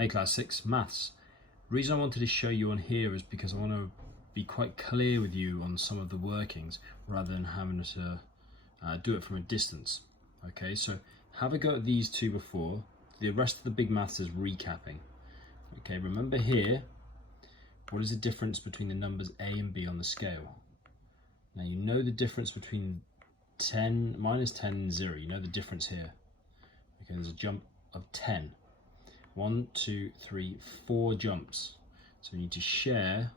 Hey Class 6 Maths. The reason I wanted to show you on here is because I want to be quite clear with you on some of the workings rather than having to do it from a distance. Okay, so have a go at these two before. The rest of the big maths is recapping. Okay, remember here, what is the difference between the numbers A and B on the scale? Now you know the difference between 10, minus 10 and 0. You know the difference here. Okay, there's a jump of 10. 1, 2, 3, 4 jumps. So we need to share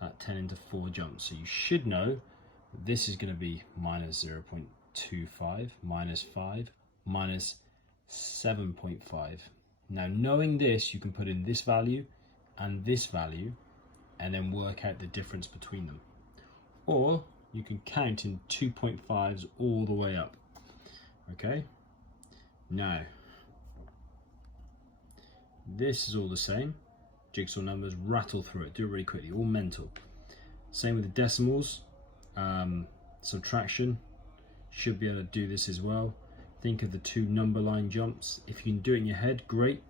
that 10 into 4 jumps. So you should know this is going to be minus 0.25, minus 5, minus 7.5. Now knowing this, you can put in this value and this value and then work out the difference between them. Or you can count in 2.5s all the way up. Okay? Now, this is all the same. Jigsaw numbers, rattle through it, do it really quickly, all mental. Same with the decimals, subtraction, should be able to do this as well. Think of the two number line jumps. If you can do it in your head, great.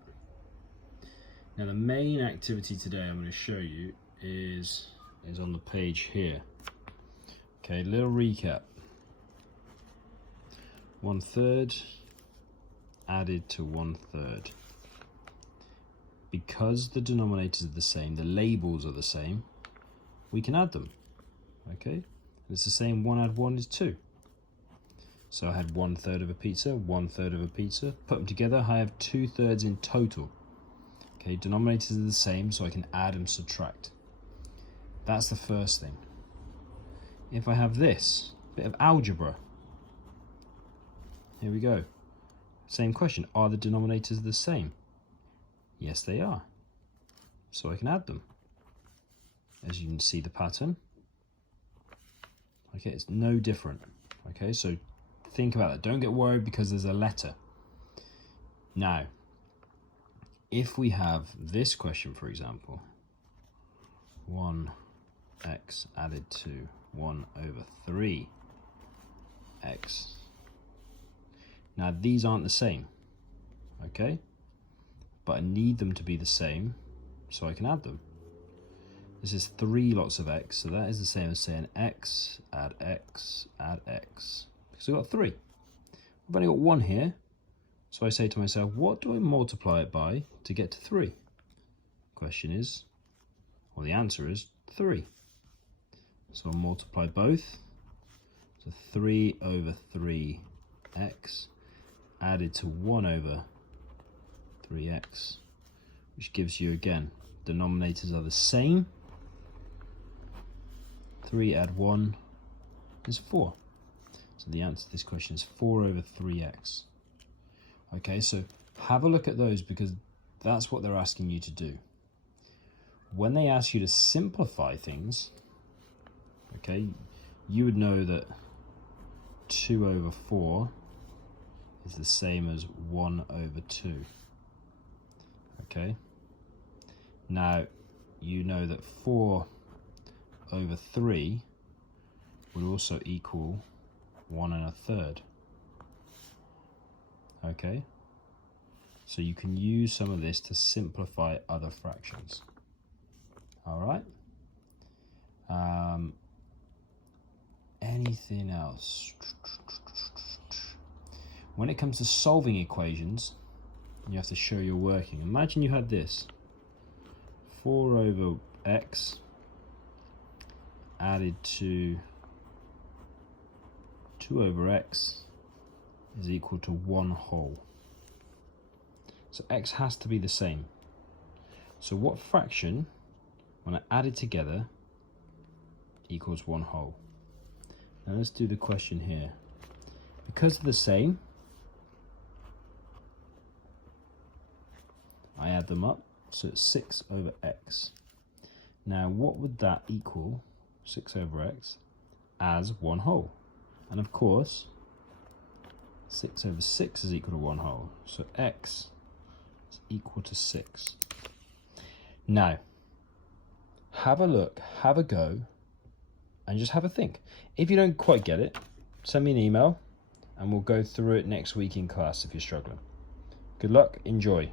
Now the main activity today I'm going to show you is on the page here. Okay, little recap. 1/3 added to 1/3. Because the denominators are the same, the labels are the same, we can add them. Okay, and it's the same. 1 add 1 is 2. So I had 1/3 of a pizza, 1/3 of a pizza. Put them together, I have 2/3 in total. Okay, denominators are the same, so I can add and subtract. That's the first thing. If I have this bit of algebra, here we go. Same question, are the denominators the same? Yes, they are. So I can add them. As you can see the pattern. Okay, it's no different. Okay, so think about that. Don't get worried because there's a letter. Now, if we have this question, for example, 1x added to 1/3x. Now, these aren't the same. Okay? But I need them to be the same so I can add them. This is 3 lots of x, so that is the same as saying x, add x, add x. Because we've got 3. I've only got 1 here, so I say to myself, what do I multiply it by to get to 3? Question is, well, the answer is 3. So I'll multiply both. So 3/3x added to 1/3x, which gives you, again, denominators are the same. 3 add 1 is 4. So the answer to this question is 4/3x. Okay, so have a look at those because that's what they're asking you to do. When they ask you to simplify things, okay, you would know that 2/4 is the same as 1/2. Okay, now you know that 4/3 would also equal 1 1/3. Okay, so you can use some of this to simplify other fractions. All right. Anything else? When it comes to solving equations, you have to show your working. Imagine you had this 4/x added to 2/x is equal to 1/2. So x has to be the same. So what fraction, when I add it together, equals 1/2? Now let's do the question here. Because they're the same, I add them up, so it's 6/x. Now what would that equal, 6/x, as 1/2? And of course, 6/6 is equal to 1/2, so x is equal to 6. Now, have a look, have a go, and just have a think. If you don't quite get it, send me an email, and we'll go through it next week in class if you're struggling. Good luck, enjoy.